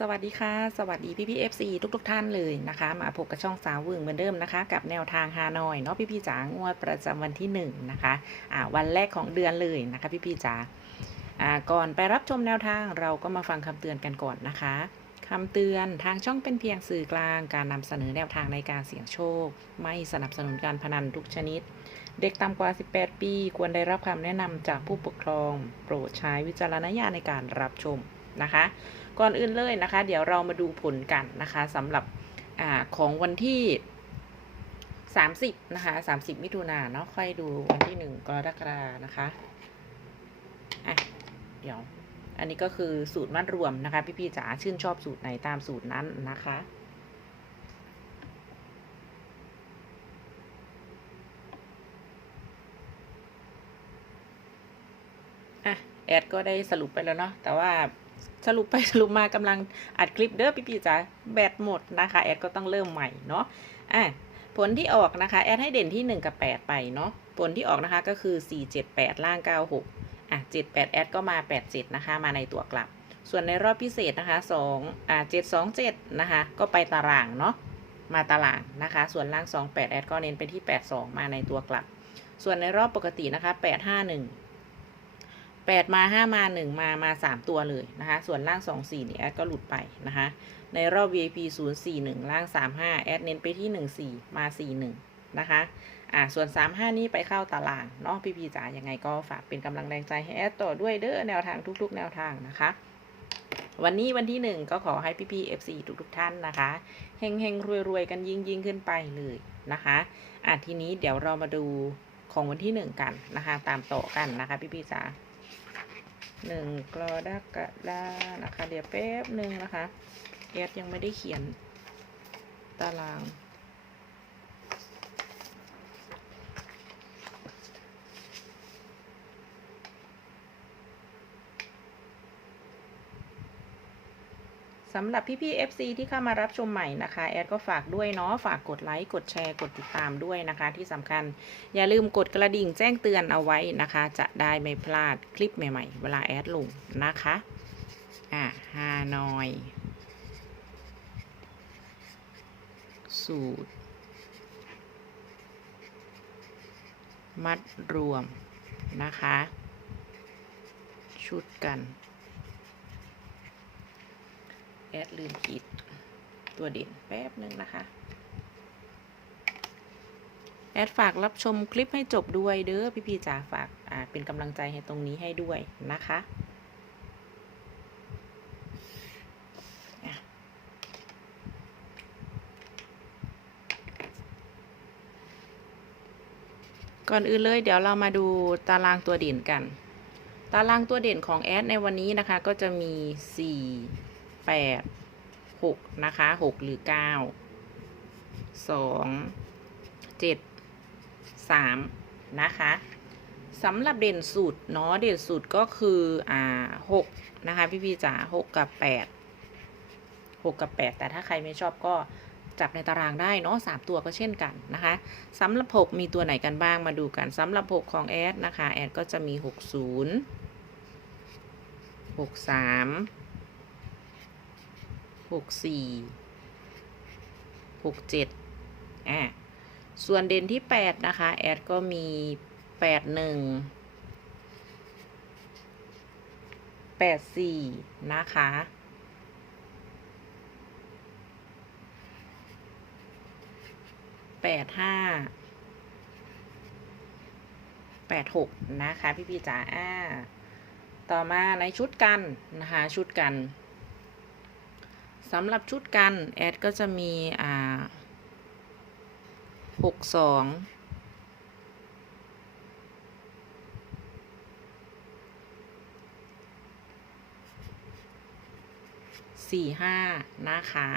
สวัสดีค่ะ สวัสดีพี่พี่เอฟซีทุกทุกๆท่านเลยนะคะ มาพบกับช่องสาววึงเหมือนเดิมนะคะ กับแนวทางฮานอยเนาะพี่พี่จ๋างวดประจำวันที่หนึ่งนะคะอ่าวันแรกของเดือนเลยนะคะพี่พี่จ๋าอ่าก่อนไปรับชมแนวทางเราก็มาฟังคำเตือนกันก่อนนะคะคำเตือนทางช่องเป็นเพียงสื่อกลางการนำเสนอแนวทางในการเสี่ยงโชค ไม่สนับสนุนการพนันทุกชนิด เด็กต่ำกว่า 18 ปี ควรได้รับคำแนะนำจากผู้ปกครอง โปรดใช้วิจารณญาณในการรับชมนะคะ ก่อนอื่นเลยนะคะ เดี๋ยวเรามาดูผลกันนะคะสำหรับอของวันที่ 30 นะคะ 30 มิถุนายนเนาะค่อยดูวันที่ 1 กรกฎานะคะอะเดี๋ยว อันนี้ก็คือสูตรมัดรวมนะคะ พี่ๆจ๋าชื่นชอบสูตรไหนตามสูตรนั้นนะคะอะแอดก็ได้สรุปไปแล้วเนาะแต่ว่า สรุปไปสรุปมากำลังอัดคลิปเด้อพี่พี่ๆจ๋าแบตหมดนะคะ แอดก็ต้องเริ่มใหม่เนาะอะผลที่ออกนะคะ แอดให้เด่นที่ 1 กับ 8 ไปเนาะผลที่ออกนะคะก็คือ 4 7 8 ล่าง 96 อะ 7 8 แอดก็มา 8 7 นะคะ มาในตัวกลับ ส่วนในรอบพิเศษนะคะ2อ่า7 2 7 นะคะ ก็ไปตารางเนาะมาตารางนะคะ ส่วนล่าง 2 8 แอดก็เน้นไปที่ 8 2 มาในตัวกลับ ส่วนในรอบปกตินะคะ 8 5 1 แปดมาห้ามาหนึ่งมามาสามตัวเลยนะคะ ส่วนล่างสองสี่เนี่ยแอดก็หลุดไปนะคะ ในรอบ VIP ศูนย์สี่หนึ่งล่างสามห้าแอดเน้นไปที่หนึ่งสี่มาสี่หนึ่งนะคะอ่าส่วนสามห้านี้ไปเข้าตารางเนาะพี่พีจ๋ายังไงก็ฝากเป็นกำลังแรงใจให้แอดต่อด้วยเด้อแนวทางทุกๆ แนวทางนะคะ วันนี้วันที่หนึ่งก็ขอให้พี่พีเอฟซีทุกๆ ท่านนะคะเฮงเฮงรวยรวยกันยิ่งยิ่งขึ้นไปเลยนะคะอะทีนี้เดี๋ยวเรามาดูของวันที่หนึ่งกันนะคะ ตามต่อกันนะคะพี่พีจ๋า หนึ่งกรอดากะดานะคะ เดี๋ยวแป๊บหนึ่งนะคะ แอดยังไม่ได้เขียนตาราง สำหรับพี่ๆ FC ที่เข้ามารับชมใหม่นะคะ แอดก็ฝากด้วยเนาะ ฝากกดไลค์ กดแชร์ กดติดตามด้วยนะคะ ที่สำคัญอย่าลืมกดกระดิ่งแจ้งเตือนเอาไว้นะคะ จะได้ไม่พลาดคลิปใหม่ๆ เวลาแอดลงนะคะ อะฮานอย สูตร มัดรวมนะคะ ชุดกัน แอดลืมขีดตัวเด่นแป๊บหนึ่งนะคะ แอดฝากรับชมคลิปให้จบด้วยเด้อพี่ๆจ๋าฝากาเป็นกำลังใจให้ตรงนี้ให้ด้วยนะคะอะก่อนอื่นเลยเดี๋ยวเรามาดูตารางตัวเด่นกัน ตารางตัวเด่นของแอดในวันนี้นะคะ ก็จะมี 4 แปดหกนะคะหกหรือเก้าสองเจ็ดสามนะคะสำหรับเด่นสุดเนาะเด่นสุดก็คืออ่าหกนะคะพี่พี่จ๋าหกกับแปดหกกับแปดแต่ถ้าใครไม่ชอบก็จับในตารางได้เนาะสามตัวก็เช่นกันนะคะสำหรับหกมีตัวไหนกันบ้างมาดูกันสำหรับหกของแอดนะคะแอดก็จะมีหกศูนย์หกสาม หกสี่หกเจ็ดอะส่วนเด่นที่แปดนะคะ แอดก็มีแปดหนึ่งแปดสี่นะคะแปดห้าแปดหกนะคะ พี่พี่จ๋าอ่า ต่อมาในชุดกัน นะคะ ชุดกัน สำหรับชุดกัน แอดก็จะมีอ่าหกสองสี่ห้านะคะ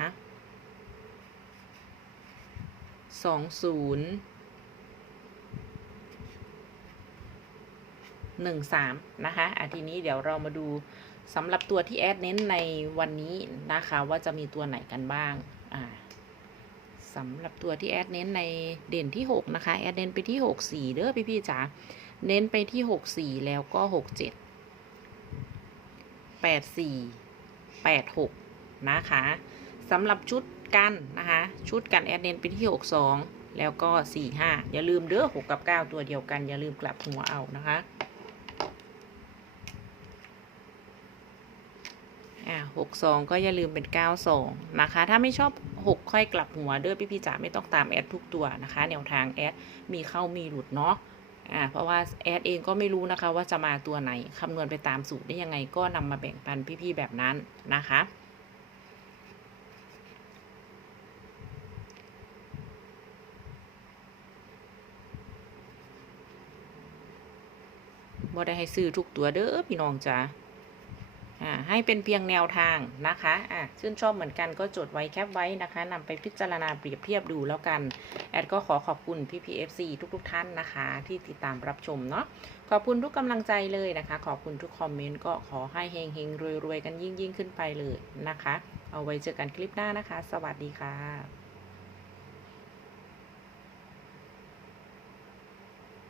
สองศูนย์หนึ่งสามนะคะอะทีนี้เดี๋ยวเรามาดู สำหรับตัวที่แอดเน้นในวันนี้นะคะว่าจะมีตัวไหนกันบ้างอ่าสำหรับตัวที่แอดเน้นในเด่นที่ 6 นะคะ แอดเน้นไปที่ 6 4 เด้อพี่พี่จ๋าเน้นไปที่ 6 4 แล้วก็ 6 7 8 4 8 6 นะคะสำหรับชุดกันนะคะ ชุดกันแอดเน้นไปที่ 62 แล้วก็ 45 อย่าลืมเด้อ6 กับ 9 ตัวเดียวกัน อย่าลืมกลับหัวเอานะคะ อ่าหกสองก็อย่าลืมเป็นเก้าสองนะคะ ถ้าไม่ชอบหกค่อยกลับหัวเด้อพี่พี่จ๋าไม่ต้องตามแอดทุกตัวนะคะ แนวทางแอดมีเข้ามีหลุดเนาะอ่าเพราะว่าแอดเองก็ไม่รู้นะคะว่าจะมาตัวไหนคำนวณไปตามสูตรได้ยังไงก็นำมาแบ่งปันพี่ๆแบบนั้นนะคะบ่ได้ให้ซื้อทุกตัวเด้อพี่น้องจ๋า อ่าให้เป็นเพียงแนวทางนะคะอ่าชื่นชอบเหมือนกันก็จดไว้แคปไว้นะคะนำไปพิจารณาเปรียบเทียบดูแล้วกัน แอดก็ขอขอบคุณพี่พีเอฟซีทุก ๆทท่านนะคะ ที่ติดตามรับชมเนาะขอบคุณทุกกำลังใจเลยนะคะ ขอบคุณทุกคอมเมนต์ก็ขอให้เฮงเฮงรวยรวยๆกันยิ่งยิ่งๆขึ้นไปเลยนะคะ เอาไว้เจอกันคลิปหน้านะคะ สวัสดีค่ะ